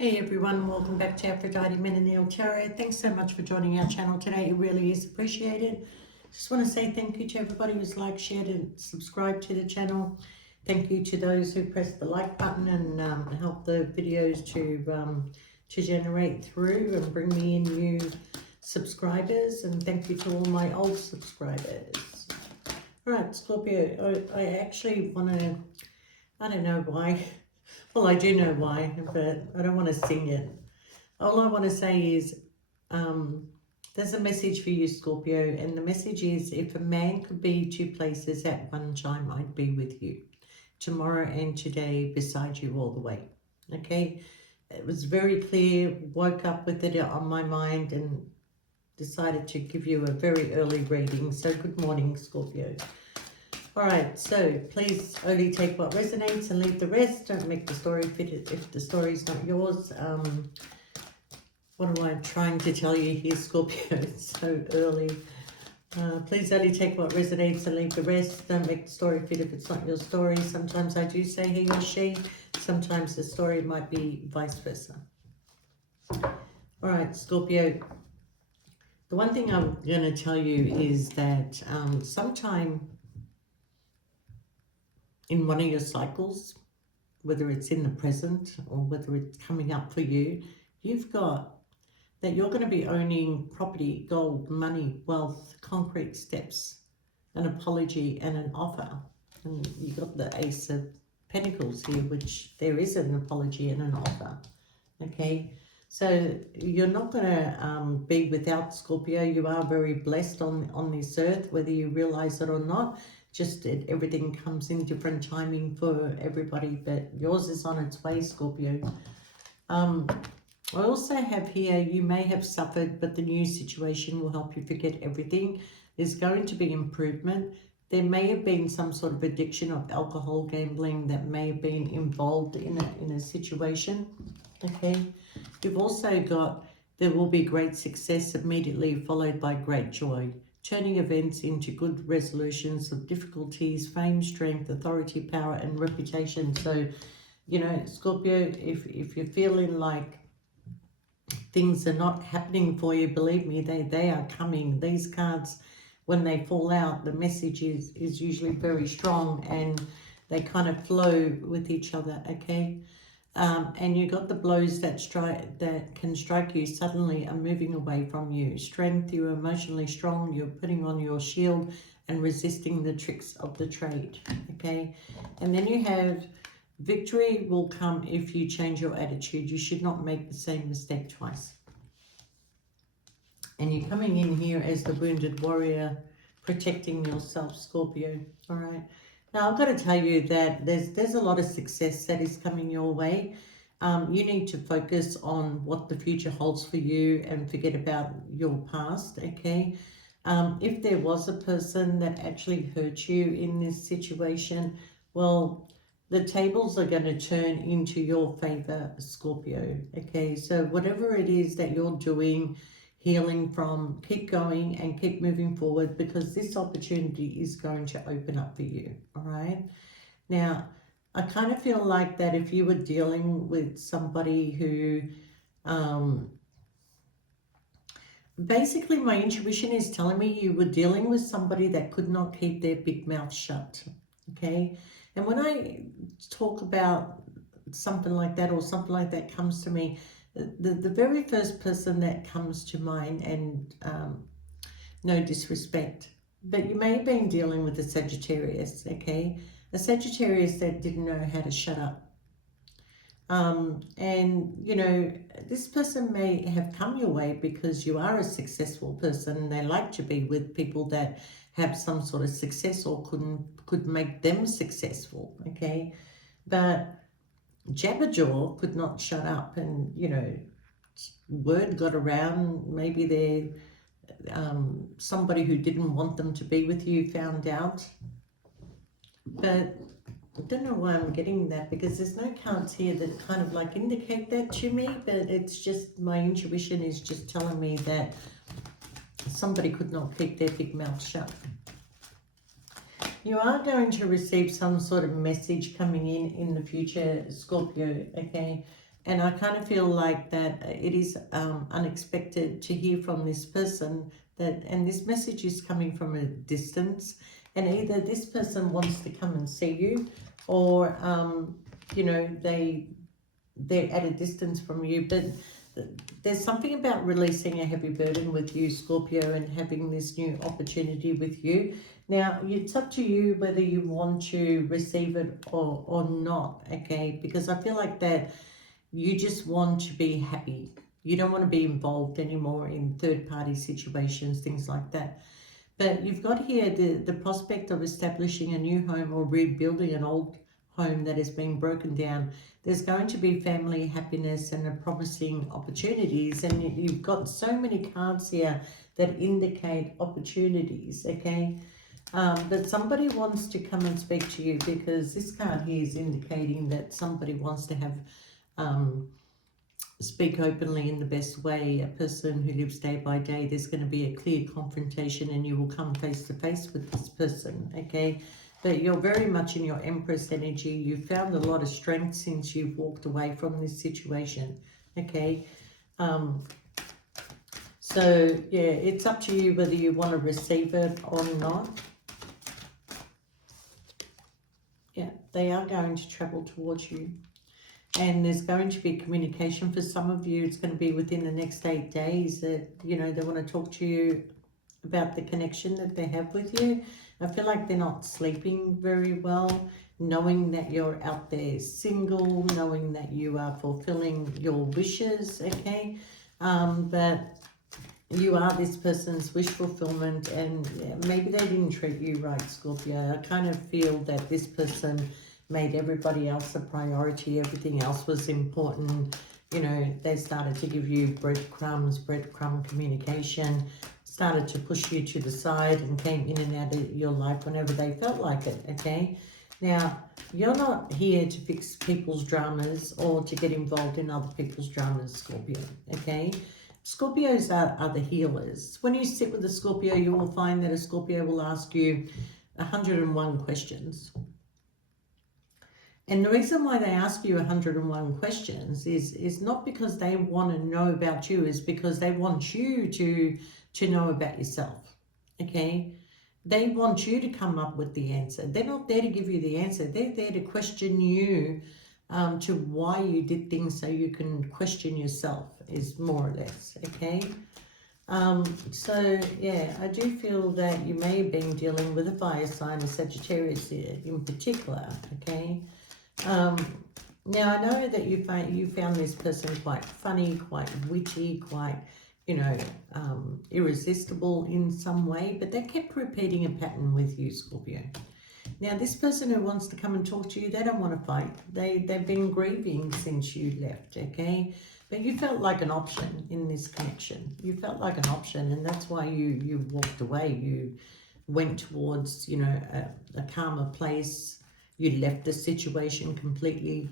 Hey everyone, welcome back to Aphrodite Menonil Tarot. Thanks so much for joining our channel today. It really is appreciated. Just want to say thank you to everybody who's liked, shared and subscribed to the channel. Thank you to those who pressed the like button and helped the videos to generate through and bring me in new subscribers. And thank you to all my old subscribers. All right, Scorpio, I actually want to, I don't know why. Well, I do know why, but I don't want to sing it. All I want to say is there's a message for you, Scorpio, and the message is if a man could be two places at one time, I'd be with you. Tomorrow and today, beside you all the way. Okay? It was very clear, woke up with it on my mind and decided to give you a very early reading. So good morning, Scorpio. All right, so please only take what resonates and leave the rest. Don't make the story fit if the story's not yours. What am I trying to tell you here, Scorpio? It's so early. Please only take what resonates and leave the rest. Don't make the story fit if it's not your story. Sometimes I do say he or she. Sometimes the story might be vice versa. All right, Scorpio. The one thing I'm going to tell you is that sometime in one of your cycles, whether it's in the present or whether it's coming up for you, you've got that you're going to be owning property, gold, money, wealth, concrete steps, an apology and an offer. And you got the Ace of Pentacles here, which there is an apology and an offer. Okay, so you're not going to be without, Scorpio. You are very blessed on this earth, whether you realize it or not. Just everything comes in different timing for everybody, but yours is on its way, Scorpio. I also have here, you may have suffered, but the new situation will help you forget everything. There's going to be improvement. There may have been some sort of addiction of alcohol, gambling that may have been involved in a situation. Okay. You've also got, there will be great success immediately followed by great joy. Turning events into good resolutions of difficulties, fame, strength, authority, power, and reputation. So, you know, Scorpio, if you're feeling like things are not happening for you, believe me, they are coming. These cards, when they fall out, the message is usually very strong and they kind of flow with each other, okay? And you got the blows that can strike you suddenly are moving away from you. Strength, you're emotionally strong, you're putting on your shield and resisting the tricks of the trade, okay? And then you have victory will come if you change your attitude. You should not make the same mistake twice. And you're coming in here as the wounded warrior, protecting yourself, Scorpio, all right? Now, I've got to tell you that there's a lot of success that is coming your way. You need to focus on what the future holds for you and forget about your past, okay? If there was a person that actually hurt you in this situation, well, the tables are going to turn into your favor, Scorpio, okay? So whatever it is that you're doing, healing from, keep going and keep moving forward because this opportunity is going to open up for you, all right? Now, I kind of feel like that if you were dealing with somebody who, basically my intuition is telling me you were dealing with somebody that could not keep their big mouth shut, okay? And when I talk about something like that or something like that comes to me, the very first person that comes to mind, and no disrespect, but you may have been dealing with a Sagittarius, okay? A Sagittarius that didn't know how to shut up. And, you know, this person may have come your way because you are a successful person and they like to be with people that have some sort of success or could make them successful, okay? But Jabberjaw could not shut up and, you know, word got around, maybe they're somebody who didn't want them to be with you found out. But I don't know why I'm getting that because there's no cards here that kind of like indicate that to me, but it's just my intuition is just telling me that somebody could not keep their big mouth shut. You are going to receive some sort of message coming in the future, Scorpio, okay? And I kind of feel like that it is unexpected to hear from this person that, and this message is coming from a distance, and either this person wants to come and see you, or you know, they're at a distance from you, but there's something about releasing a heavy burden with you, Scorpio, and having this new opportunity with you. Now, it's up to you whether you want to receive it or not, okay? Because I feel like that you just want to be happy. You don't want to be involved anymore in third party situations, things like that. But you've got here the prospect of establishing a new home or rebuilding an old home that has been broken down. There's going to be family happiness and a promising opportunities. And you've got so many cards here that indicate opportunities, okay? But somebody wants to come and speak to you, because this card here is indicating that somebody wants to have um, speak openly in the best way. A person who lives day by day, there's going to be a clear confrontation and you will come face to face with this person, okay? But you're very much in your Empress energy. You found a lot of strength since you've walked away from this situation, okay? So yeah, it's up to you whether you want to receive it or not. Yeah, they are going to travel towards you. And there's going to be communication for some of you. It's going to be within the next 8 days that, you know, they want to talk to you about the connection that they have with you. I feel like they're not sleeping very well, knowing that you're out there single, knowing that you are fulfilling your wishes, okay? That you are this person's wish fulfillment, and maybe they didn't treat you right, Scorpio. I kind of feel that this person made everybody else a priority. Everything else was important. You know, they started to give you breadcrumbs, breadcrumb communication, started to push you to the side and came in and out of your life whenever they felt like it, okay? Now, you're not here to fix people's dramas or to get involved in other people's dramas, Scorpio, okay? Scorpios are the healers. When you sit with a Scorpio, you will find that a Scorpio will ask you 101 questions. And the reason why they ask you 101 questions is not because they want to know about you, is because they want you to know about yourself, okay? They want you to come up with the answer. They're not there to give you the answer. They're there to question you to why you did things, so you can question yourself, is more or less, okay? So yeah, I do feel that you may have been dealing with a fire sign, a Sagittarius in particular, okay? Now I know that you found this person quite funny, quite witty, quite, you know, irresistible in some way, but they kept repeating a pattern with you, Scorpio. Now this person who wants to come and talk to you, they don't want to fight. They've been grieving since you left, okay? But you felt like an option in this connection. You felt like an option, and that's why you walked away. You went towards, you know, a calmer place. You left the situation completely.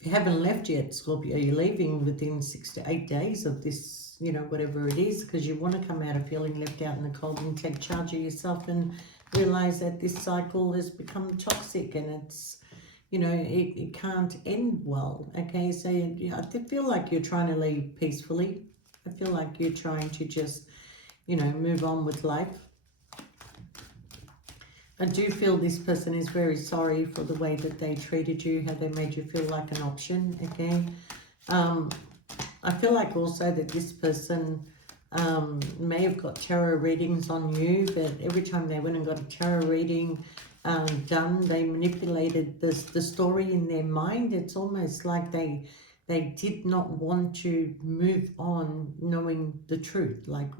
If you haven't left yet, Scorpio, you're leaving within 6 to 8 days of this, you know, whatever it is, because you want to come out of feeling left out in the cold and take charge of yourself and realize that this cycle has become toxic, and it's, you know, it can't end well, okay? So I feel like you're trying to leave peacefully. I feel like you're trying to just, you know, move on with life. I do feel this person is very sorry for the way that they treated you, how they made you feel like an option, okay? I feel like also that this person may have got tarot readings on you, but every time they went and got a tarot reading done, they manipulated the story in their mind. It's almost like they did not want to move on knowing the truth. Like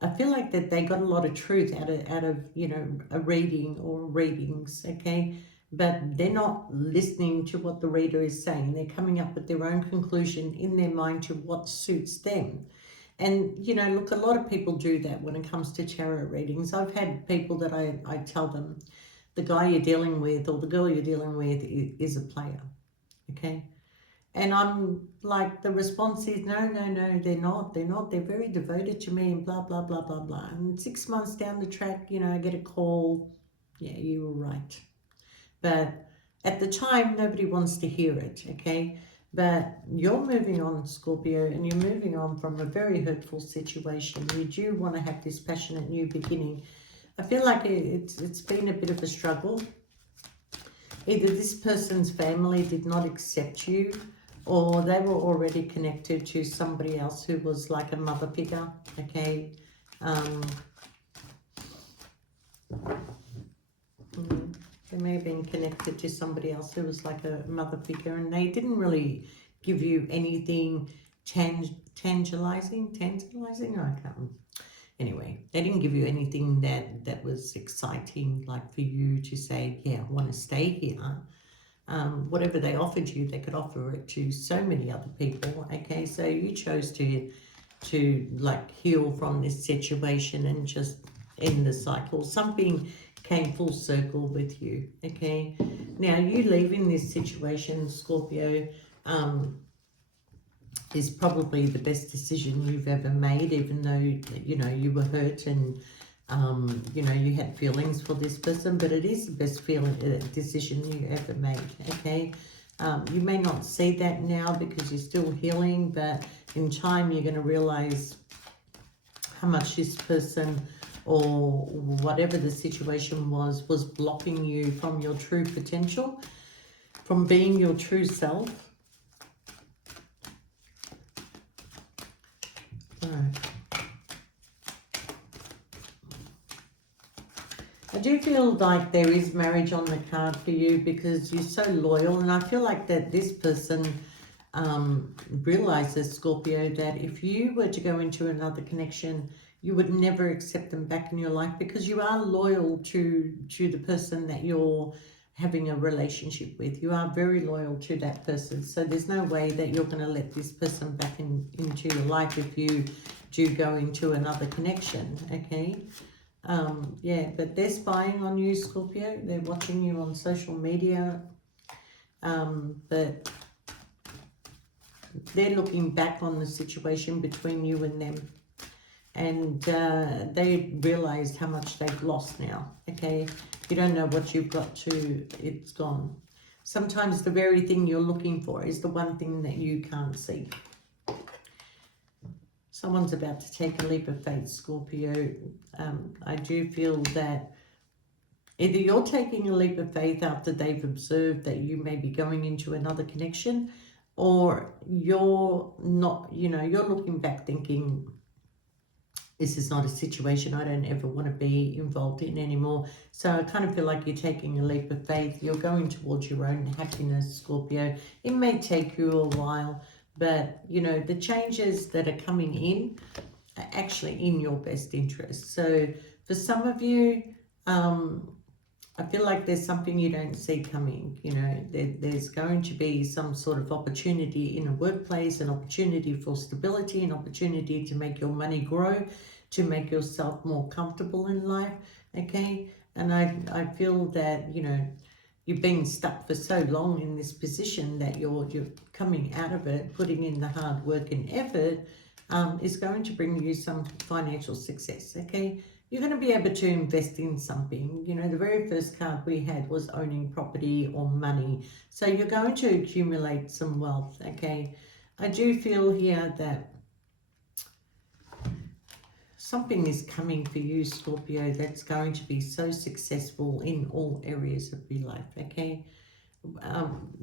I feel like that they got a lot of truth out of you know, a reading or readings, okay? But they're not listening to what the reader is saying. They're coming up with their own conclusion in their mind to what suits them. And, you know, look, a lot of people do that when it comes to tarot readings. I've had people that I tell them, the guy you're dealing with or the girl you're dealing with is a player, okay? And I'm like, the response is, no, they're not. They're very devoted to me and blah, blah, blah, blah, blah. And 6 months down the track, you know, I get a call. Yeah, you were right. But At the time, nobody wants to hear it, okay? But you're moving on, Scorpio, and you're moving on from a very hurtful situation. You do want to have this passionate new beginning. I feel like it's been a bit of a struggle. Either this person's family did not accept you, or they were already connected to somebody else who was like a mother figure, okay? They may have been connected to somebody else who was like a mother figure, and they didn't really give you anything tantalizing. I can't. Anyway, they didn't give you anything that was exciting, like for you to say, yeah, I want to stay here. Whatever they offered you, they could offer it to so many other people. Okay, so you chose to like heal from this situation and just end the cycle. Something came full circle with you. Okay, now you leaving this situation, Scorpio, is probably the best decision you've ever made, even though you were hurt and you had feelings for this person, but it is the best decision you ever made. Okay, you may not see that now because you're still healing, but in time you're going to realize how much this person or whatever the situation was blocking you from your true potential, from being your true self. I do feel like there is marriage on the card for you because you're so loyal, and I feel like that this person realizes, Scorpio, that if you were to go into another connection, you would never accept them back in your life because you are loyal to the person that you're having a relationship with. You are very loyal to that person, so there's no way that you're going to let this person back into your life if you do go into another connection. Okay. Yeah, but they're spying on you, Scorpio. They're watching you on social media. But they're looking back on the situation between you and them. And they realized how much they've lost now. Okay, you don't know what you've got to, it's gone. Sometimes the very thing you're looking for is the one thing that you can't see. Someone's about to take a leap of faith, Scorpio. I do feel that either you're taking a leap of faith after they've observed that you may be going into another connection, or you're not, you're looking back thinking, this is not a situation I don't ever want to be involved in anymore. So I kind of feel like you're taking a leap of faith. You're going towards your own happiness, Scorpio. It may take you a while, but, the changes that are coming in are actually in your best interest. So for some of you, I feel like there's something you don't see coming. There's going to be some sort of opportunity in a workplace, an opportunity for stability, an opportunity to make your money grow, to make yourself more comfortable in life, okay? And I feel that, you've been stuck for so long in this position that you're coming out of it, putting in the hard work and effort, is going to bring you some financial success, okay? You're going to be able to invest in something. The very first card we had was owning property or money. So you're going to accumulate some wealth, okay? I do feel here that something is coming for you, Scorpio, that's going to be so successful in all areas of your life, okay?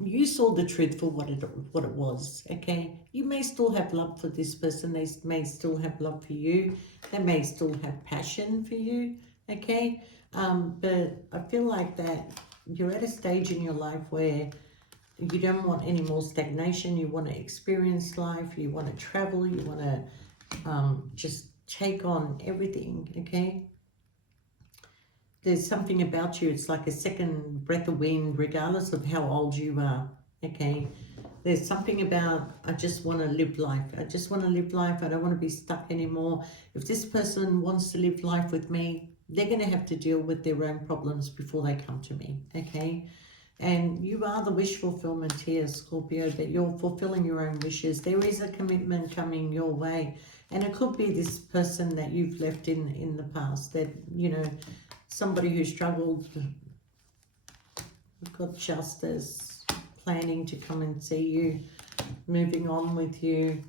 You saw the truth for what it was, okay? You may still have love for this person. They may still have love for you. They may still have passion for you, okay? But I feel like that you're at a stage in your life where you don't want any more stagnation. You want to experience life. You want to travel. You want to just take on everything, okay? There's something about you, it's like a second breath of wind, regardless of how old you are, okay? There's something about, I just want to live life. I just want to live life. I don't want to be stuck anymore. If this person wants to live life with me, they're going to have to deal with their own problems before they come to me, okay? And you are the wish fulfillment here, Scorpio, that you're fulfilling your own wishes. There is a commitment coming your way. And it could be this person that you've left in the past that, somebody who struggled We've got Justice, planning to come and see you, moving on with you.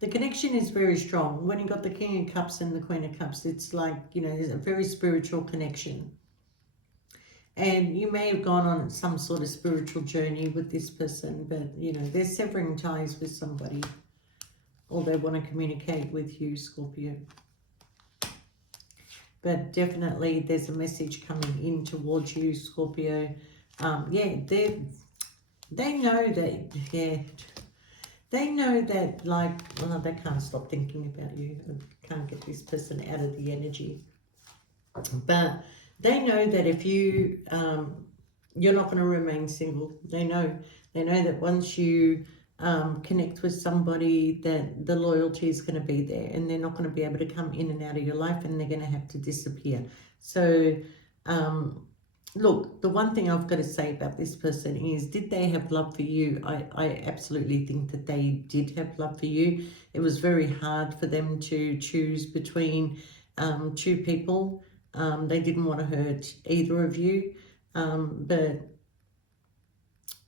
The connection is very strong. When you got the King of Cups and the Queen of Cups, it's like, you know, there's a very spiritual connection. And you may have gone on some sort of spiritual journey with this person, but, you know, they're severing ties with somebody, or they want to communicate with you, Scorpio. But definitely there's a message coming in towards you, Scorpio. Yeah, they know that, yeah, they know that, like, well, they can't stop thinking about you. Can't get this person out of the energy. But they know that if you, you're not going to remain single. They know that once you connect with somebody, that the loyalty is going to be there, and they're not going to be able to come in and out of your life, and they're going to have to disappear. So, look, the one thing I've got to say about this person is, did they have love for you? I absolutely think that they did have love for you. It was very hard for them to choose between two people. They didn't want to hurt either of you, but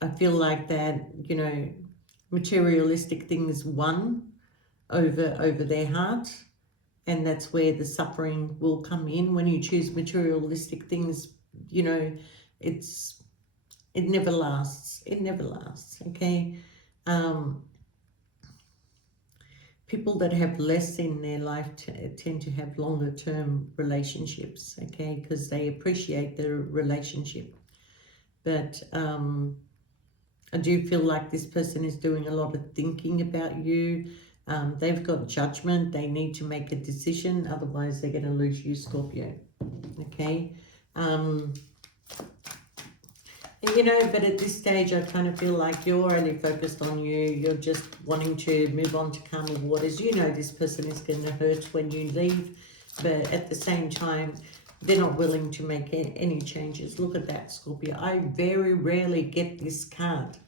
I feel like that, you know, materialistic things won over their heart, and that's where the suffering will come in. When you choose materialistic things, you know, it never lasts. It never lasts, okay? People that have less in their life tend to have longer term relationships, okay, because they appreciate the relationship. But I do feel like this person is doing a lot of thinking about you. They've got judgment. They need to make a decision, otherwise they're going to lose you, Scorpio, okay? You know, but at this stage, I kind of feel like you're only focused on you. You're just wanting to move on to calmer waters. You know this person is going to hurt when you leave, but at the same time, they're not willing to make any changes. Look at that, Scorpio. I very rarely get this card.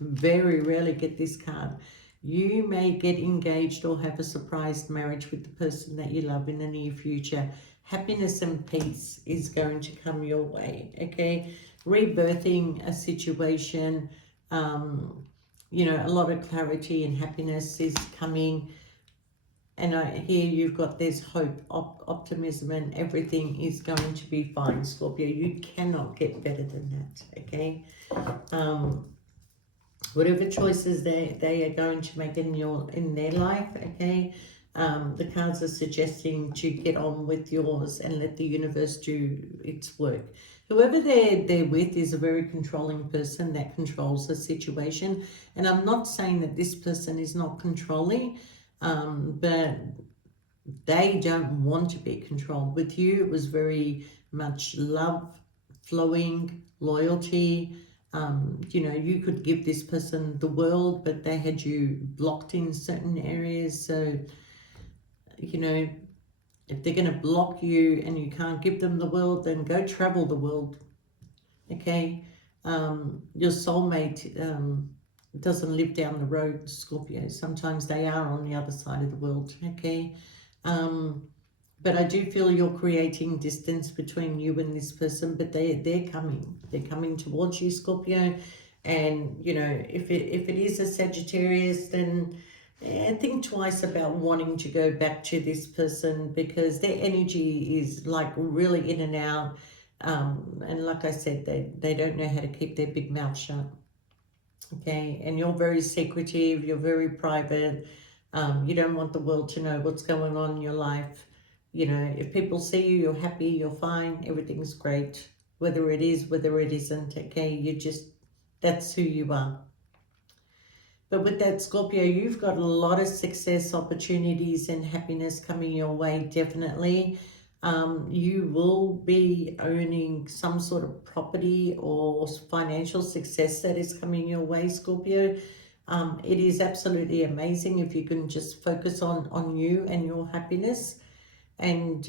Very rarely get this card. You may get engaged or have a surprise marriage with the person that you love in the near future. Happiness and peace is going to come your way, okay? Rebirthing a situation, you know, a lot of clarity and happiness is coming. And here you've got this hope, optimism, and everything is going to be fine, Scorpio. You cannot get better than that, okay? Whatever choices they are going to make in their life, okay? The cards are suggesting to get on with yours and let the universe do its work. Whoever they're with is a very controlling person that controls the situation. And I'm not saying that this person is not controlling, but they don't want to be controlled. With you, it was very much love, flowing, loyalty. You know, you could give this person the world, but they had you blocked in certain areas. So, you know, if they're going to block you and you can't give them the world, then go travel the world, okay? Your soulmate doesn't live down the road, Scorpio. Sometimes they are on the other side of the world, okay? But I do feel you're creating distance between you and this person, but they're coming towards you, Scorpio. And, you know, if it is a Sagittarius, then think twice about wanting to go back to this person, because their energy is like really in and out. And like I said, they don't know how to keep their big mouth shut. Okay, and you're very secretive, you're very private. You don't want the world to know what's going on in your life. You know, if people see you, you're happy, you're fine, everything's great. Whether it is, whether it isn't, okay, that's who you are. But with that, Scorpio, you've got a lot of success, opportunities, and happiness coming your way, definitely. You will be owning some sort of property or financial success that is coming your way, Scorpio. It is absolutely amazing if you can just focus on you and your happiness, and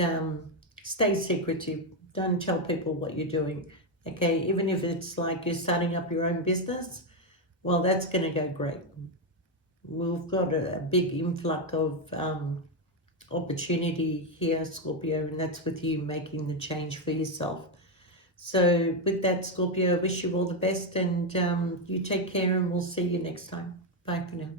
stay secretive. Don't tell people what you're doing, okay? Even if it's like you're starting up your own business, well, that's going to go great. We've got a big influx of opportunity here, Scorpio, and that's with you making the change for yourself. So with that, Scorpio, I wish you all the best, and you take care, and we'll see you next time. Bye for now.